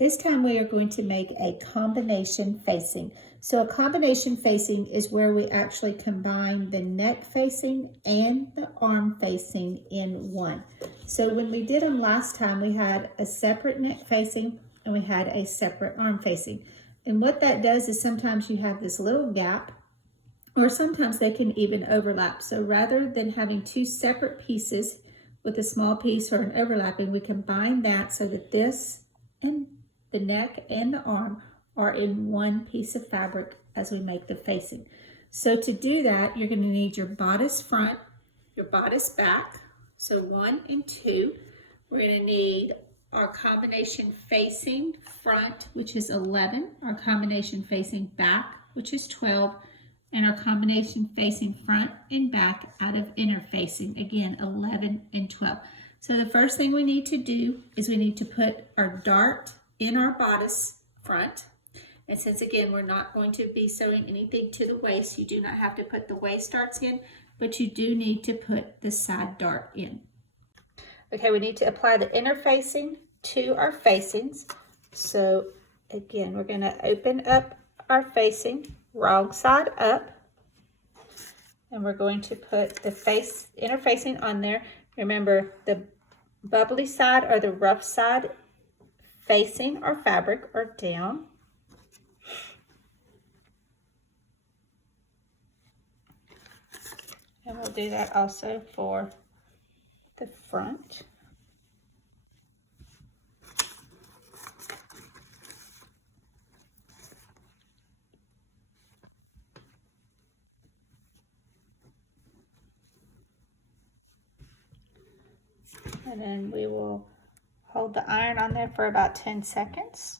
This time we are going to make a combination facing. So a combination facing is where we actually combine the neck facing and the arm facing in one. So when we did them last time, we had a separate neck facing and we had a separate arm facing. And what that does is sometimes you have this little gap, or sometimes they can even overlap. So rather than having two separate pieces with a small piece or an overlapping, we combine that so that this and the neck and the arm are in one piece of fabric as we make the facing. So to do that, you're going to need your bodice front, your bodice back, so 1 and 2. We're going to need our combination facing front, which is 11, our combination facing back, which is 12, and our combination facing front and back out of interfacing, again, 11 and 12. So the first thing we need to do is we need to put our dart in our bodice front. And since again, we're not going to be sewing anything to the waist, you do not have to put the waist darts in, but you do need to put the side dart in. Okay, we need to apply the interfacing to our facings. So again, we're going to open up our facing, wrong side up, and we're going to put the interfacing on there. Remember, the bubbly side or the rough side facing our fabric or down. And we'll do that also for the front. And then we will hold the iron on there for about 10 seconds.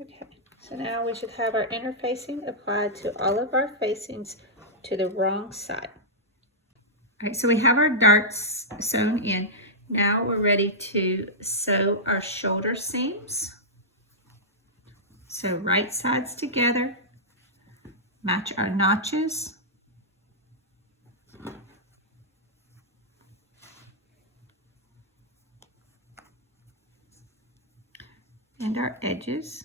Okay, so now we should have our interfacing applied to all of our facings to the wrong side. Okay, so we have our darts sewn in. Now we're ready to sew our shoulder seams. So right sides together, match our notches. And our edges.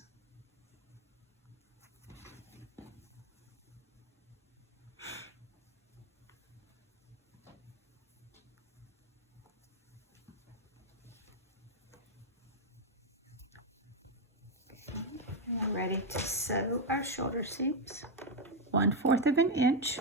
And ready to sew our shoulder seams. 1/4 of an inch.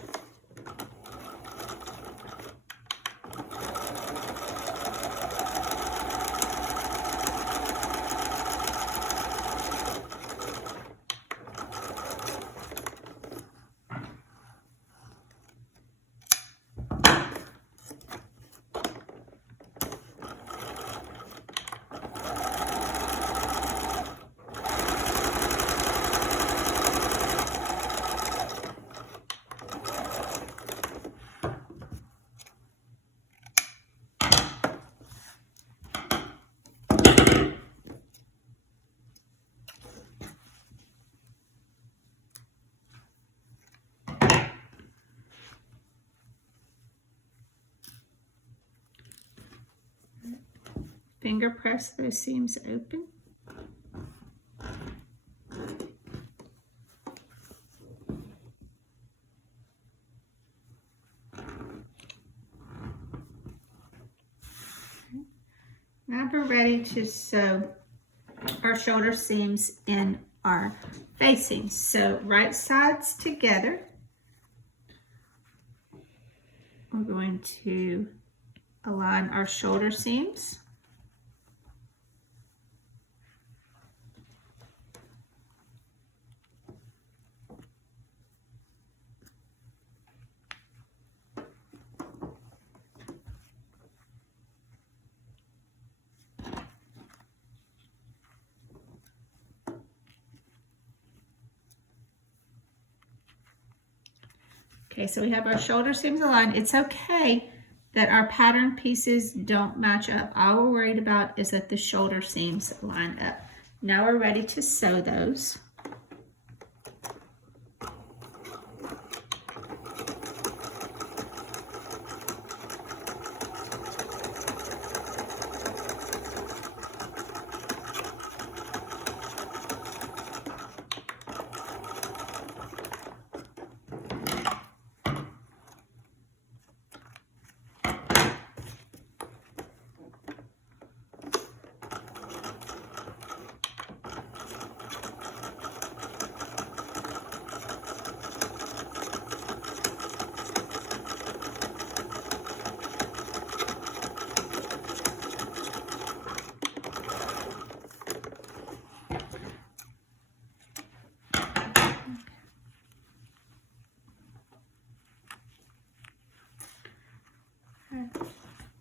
Finger press those seams open. Now we're ready to sew our shoulder seams in our facings. So right sides together. We're going to align our shoulder seams. Okay, so we have our shoulder seams aligned. It's okay that our pattern pieces don't match up. All we're worried about is that the shoulder seams line up. Now we're ready to sew those.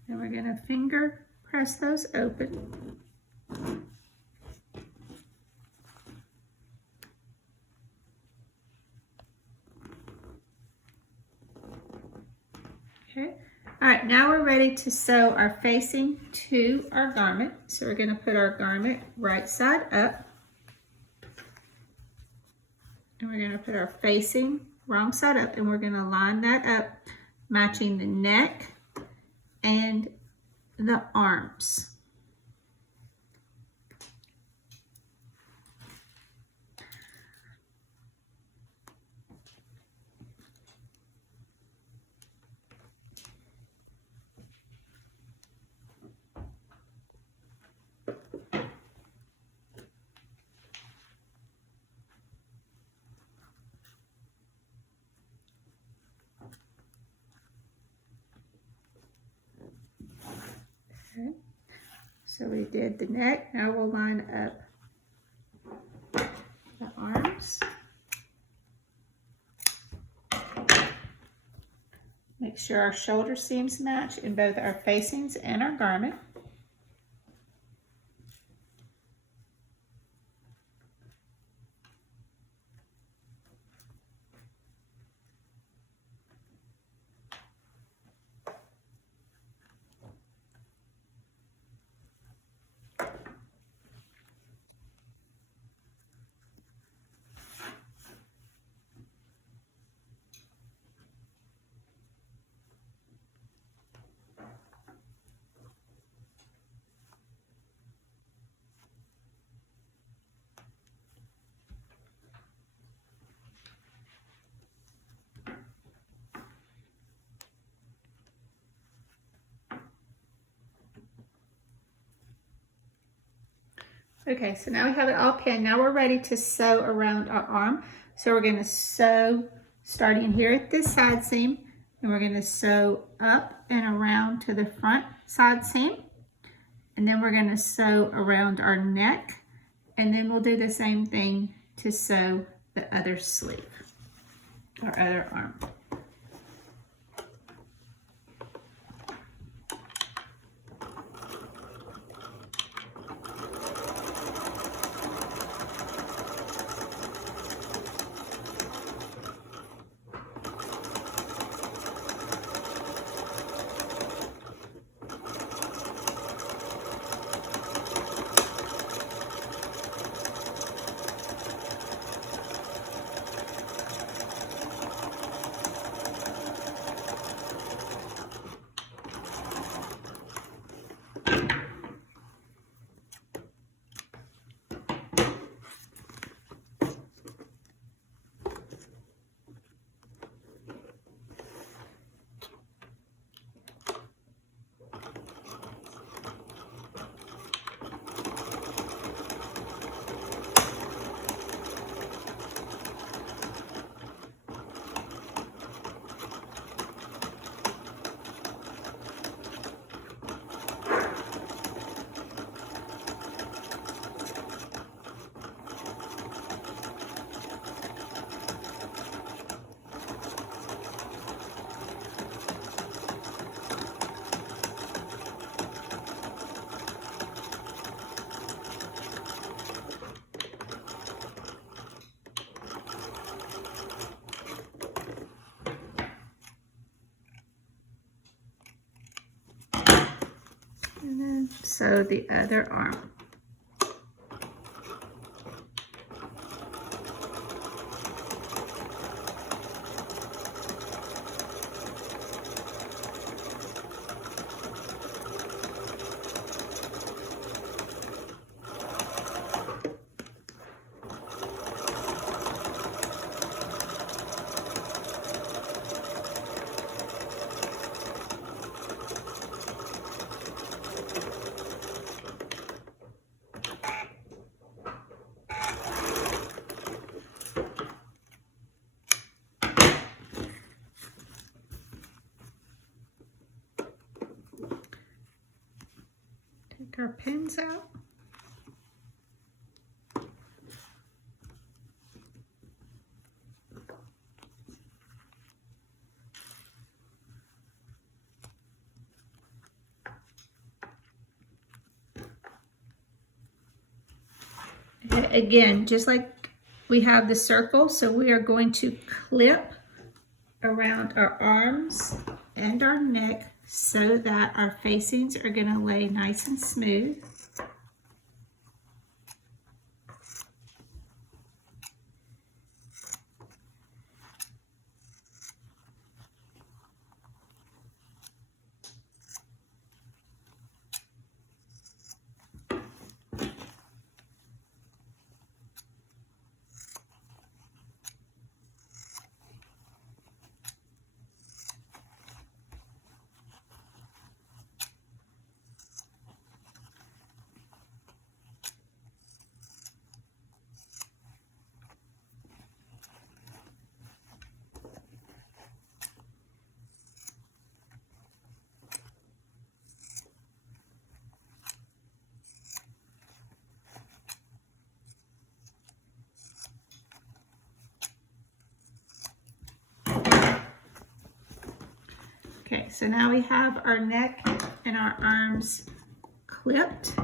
Then we're going to finger press those open. Okay. All right, now we're ready to sew our facing to our garment. So we're going to put our garment right side up. And we're going to put our facing wrong side up, and we're going to line that up, matching the neck and the arms. Okay. So we did the neck. Now we'll line up the arms. Make sure our shoulder seams match in both our facings and our garment. Okay, so now we have it all pinned. Now we're ready to sew around our arm. So we're going to sew starting here at this side seam, and we're going to sew up and around to the front side seam. And then we're going to sew around our neck, and then we'll do the same thing to sew the other sleeve or other arm. and sew the other arm. Take our pins out. Again, just like we have the circle, so we are going to clip around our arms and our neck so that our facings are going to lay nice and smooth. Okay, so now we have our neck and our arms clipped,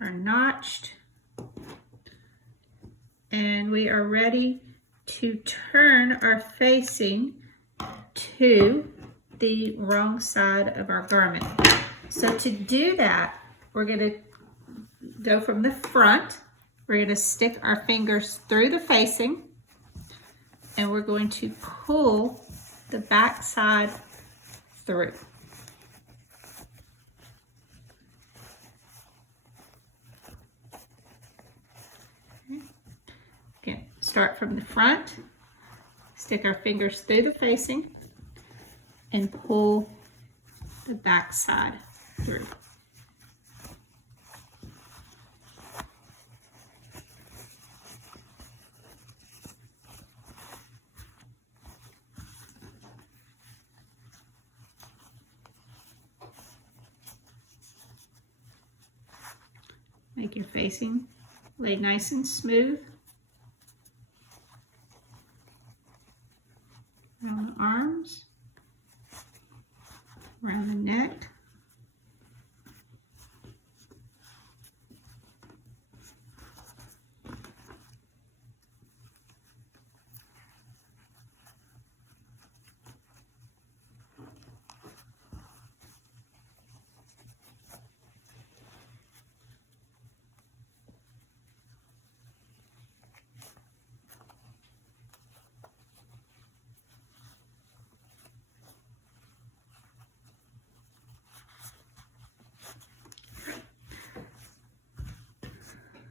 are notched, and we are ready to turn our facing to the wrong side of our garment. So to do that, we're going to go from the front. We're going to stick our fingers through the facing, and we're going to pull the back side through. Again, start from the front, stick our fingers through the facing, and pull the back side through. Make your facing lay nice and smooth around the arms, around the neck.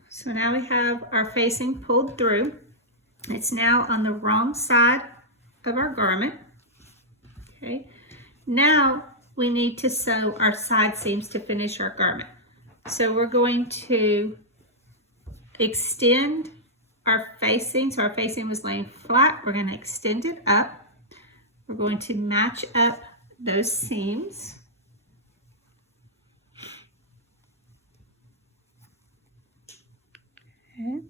So now we have our facing pulled through. It's now on the wrong side of our garment. Okay. Now we need to sew our side seams to finish our garment. So we're going to extend our facing. So our facing was laying flat. We're going to extend it up. We're going to match up those seams. Okay.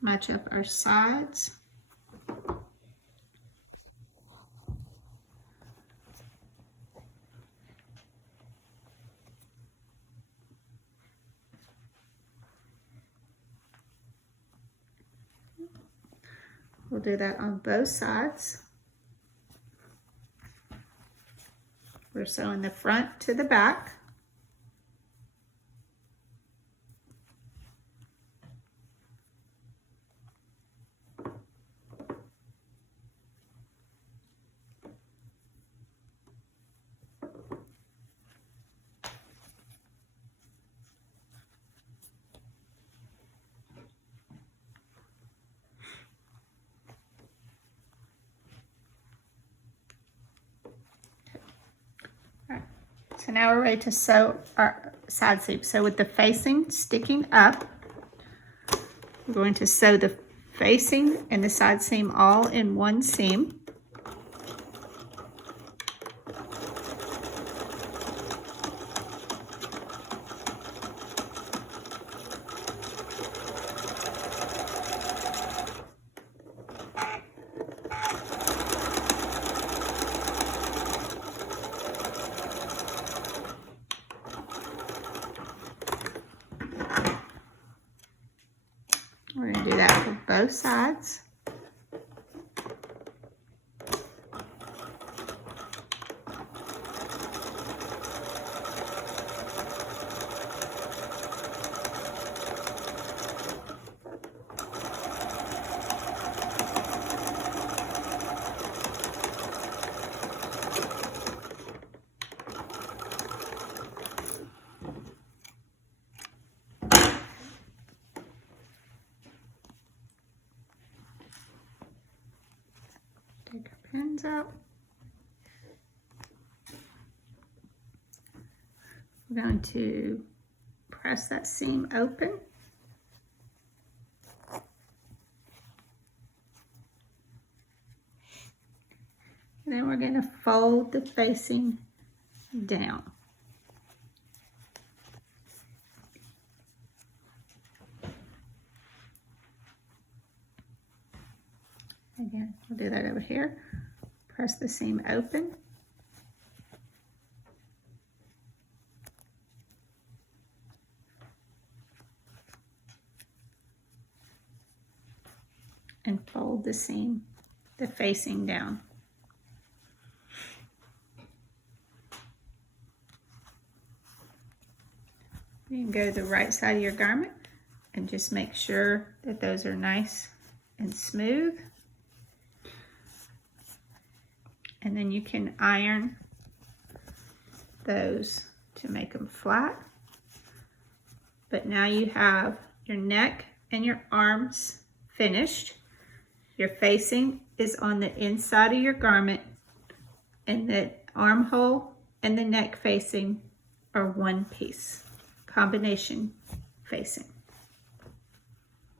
Match up our sides. We'll do that on both sides. We're sewing the front to the back. So now we're ready to sew our side seam. So with the facing sticking up, we're going to sew the facing and the side seam all in one seam. We're going to do that for both sides. Take our pins out. We're going to press that seam open. And then we're going to fold the facing down. Again, we'll do that over here. Press the seam open. And fold the seam, the facing down. You can go to the right side of your garment and just make sure that those are nice and smooth. And then you can iron those to make them flat. But now you have your neck and your arms finished. Your facing is on the inside of your garment, and the armhole and the neck facing are one piece, combination facing.